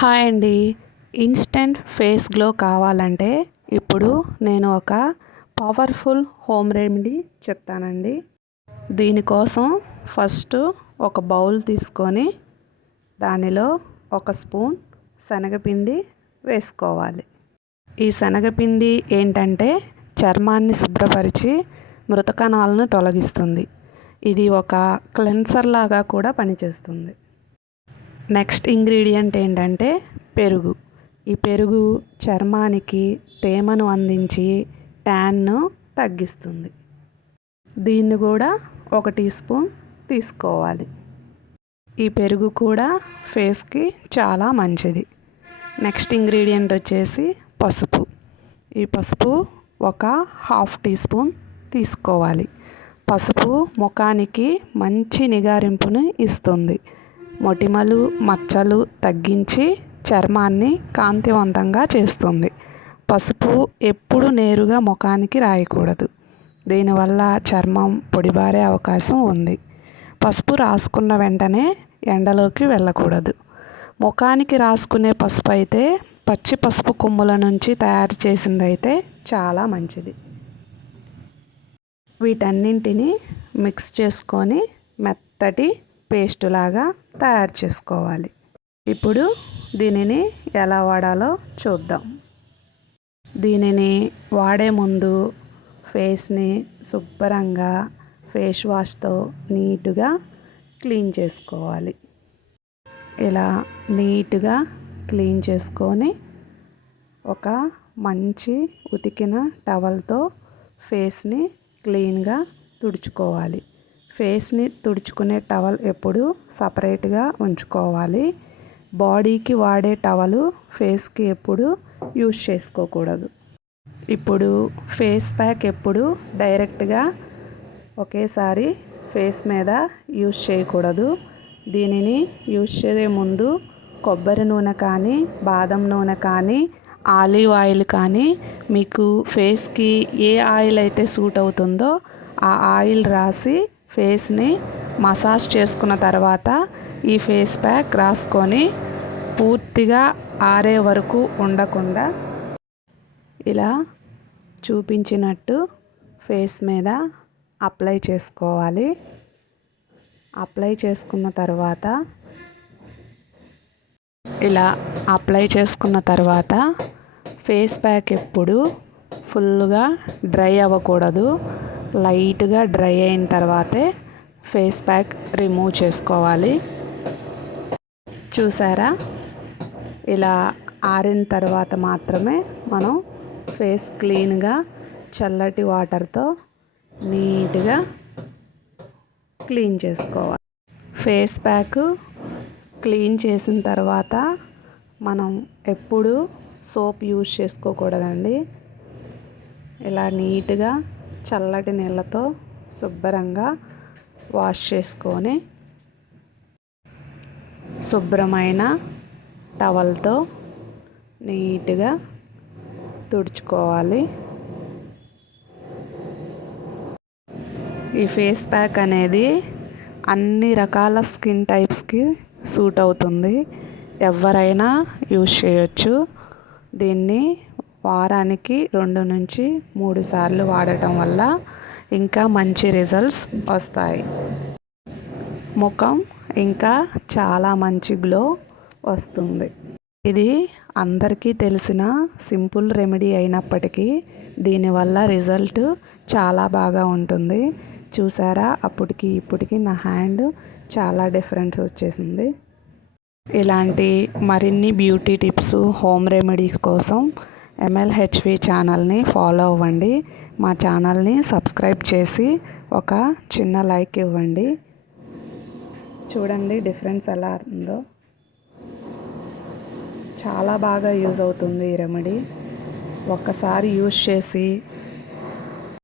Hi అండి. Instant face glow కావాలంటే ఇప్పుడు నేను ఒక పవర్ఫుల్ హోమ్ రెమెడీ చెప్తానండి. దీనికోసం ఫస్ట్ ఒక బౌల్ తీసుకొని దానిలో ఒక స్పూన్ శనగపిండి వేసుకోవాలి. ఈ శనగపిండి ఏంటంటే చర్మాన్ని శుభ్రపరిచి మృత కణాలను తొలగిస్తుంది. ఇది ఒక క్లెన్సర్ లాగా కూడా పనిచేస్తుంది. నెక్స్ట్ ఇంగ్రీడియంట్ ఏంటంటే పెరుగు. ఈ పెరుగు చర్మానికి తేమను అందించి ట్యాన్ను తగ్గిస్తుంది. దీన్ని కూడా ఒక టీ స్పూన్ తీసుకోవాలి. ఈ పెరుగు కూడా ఫేస్కి చాలా మంచిది. నెక్స్ట్ ఇంగ్రీడియంట్ వచ్చేసి పసుపు. ఈ పసుపు ఒక హాఫ్ టీ స్పూన్ తీసుకోవాలి. పసుపు ముఖానికి మంచి నిగారింపుని ఇస్తుంది. మొటిమలు మచ్చలు తగ్గించి చర్మాన్ని కాంతివంతంగా చేస్తుంది. పసుపు ఎప్పుడు నేరుగా ముఖానికి రాయకూడదు. దీనివల్ల చర్మం పొడిబారే అవకాశం ఉంది. పసుపు రాసుకున్న వెంటనే ఎండలోకి వెళ్ళకూడదు. ముఖానికి రాసుకునే పసుపు అయితే పచ్చి పసుపు కొమ్ముల నుంచి తయారు చేసిందైతే చాలా మంచిది. వీటన్నింటినీ మిక్స్ చేసుకొని మెత్తటి పేస్ట్ లాగా తయారు చేసుకోవాలి. ఇప్పుడు దీనిని ఎలా వాడాలో చూద్దాం. దీనిని వాడే ముందు ఫేస్ని శుభ్రంగా ఫేస్ వాష్తో నీట్గా క్లీన్ చేసుకోవాలి. ఇలా నీట్గా క్లీన్ చేసుకొని ఒక మంచి ఉతికిన టవల్తో ఫేస్ని క్లీన్గా తుడుచుకోవాలి. ఫేస్ని తుడుచుకునే టవల్ ఎప్పుడు సపరేట్గా ఉంచుకోవాలి. బాడీకి వాడే టవలు ఫేస్కి ఎప్పుడు యూజ్ చేసుకోకూడదు. ఇప్పుడు ఫేస్ ప్యాక్ ఎప్పుడు డైరెక్ట్గా ఒకేసారి ఫేస్ మీద యూజ్ చేయకూడదు. దీనిని యూజ్ చేసే ముందు కొబ్బరి నూనె కానీ బాదం నూనె కానీ ఆలివ్ ఆయిల్ కానీ మీకు ఫేస్కి ఏ ఆయిల్ అయితే సూట్ అవుతుందో ఆ ఆయిల్ రాసి ఫేస్ని మసాజ్ చేసుకున్న తర్వాత ఈ ఫేస్ ప్యాక్ రాసుకొని పూర్తిగా ఆరే వరకు ఉండకుండా ఇలా చూపించినట్టు ఫేస్ మీద అప్లై చేసుకోవాలి. అప్లై చేసుకున్న తర్వాత ఫేస్ ప్యాక్ ఎప్పుడు ఫుల్గా డ్రై అవ్వకూడదు. లైట్గా డ్రై అయిన తర్వాతే ఫేస్ ప్యాక్ రిమూవ్ చేసుకోవాలి. చూసారా, ఇలా ఆరిన తర్వాత మాత్రమే మనం ఫేస్ క్లీన్గా చల్లటి వాటర్తో నీట్గా క్లీన్ చేసుకోవాలి. ఫేస్ ప్యాక్ క్లీన్ చేసిన తర్వాత మనం ఎప్పుడు సోప్ యూజ్ చేసుకోకూడదండి. ఇలా నీట్గా చల్లటి నీళ్ళతో శుభ్రంగా వాష్ చేసుకొని శుభ్రమైన టవల్తో నీట్గా తుడుచుకోవాలి. ఈ ఫేస్ ప్యాక్ అనేది అన్ని రకాల స్కిన్ టైప్స్కి సూట్ అవుతుంది. ఎవరైనా యూజ్ చేయొచ్చు. దీన్ని వారానికి 2 నుంచి 3 సార్లు వాడటం వల్ల ఇంకా మంచి రిజల్ట్స్ వస్తాయి. ముఖం ఇంకా చాలా మంచి గ్లో వస్తుంది. ఇది అందరికీ తెలిసిన సింపుల్ రెమెడీ అయినప్పటికీ దీనివల్ల రిజల్ట్ చాలా బాగా ఉంటుంది. చూసారా, అప్పటికి ఇప్పటికి నా హ్యాండ్ చాలా డిఫరెన్స్ వచ్చేసింది. ఇలాంటి మరిన్ని బ్యూటీ టిప్స్ హోమ్ రెమెడీస్ కోసం MLHV ఛానల్ని ఫాలో అవ్వండి. మా ఛానల్ని సబ్స్క్రైబ్ చేసి ఒక చిన్న లైక్ ఇవ్వండి. చూడండి డిఫరెన్స్ ఎలా ఉందో. చాలా బాగా యూజ్ అవుతుంది ఈ రెమెడీ. ఒక్కసారి యూజ్ చేసి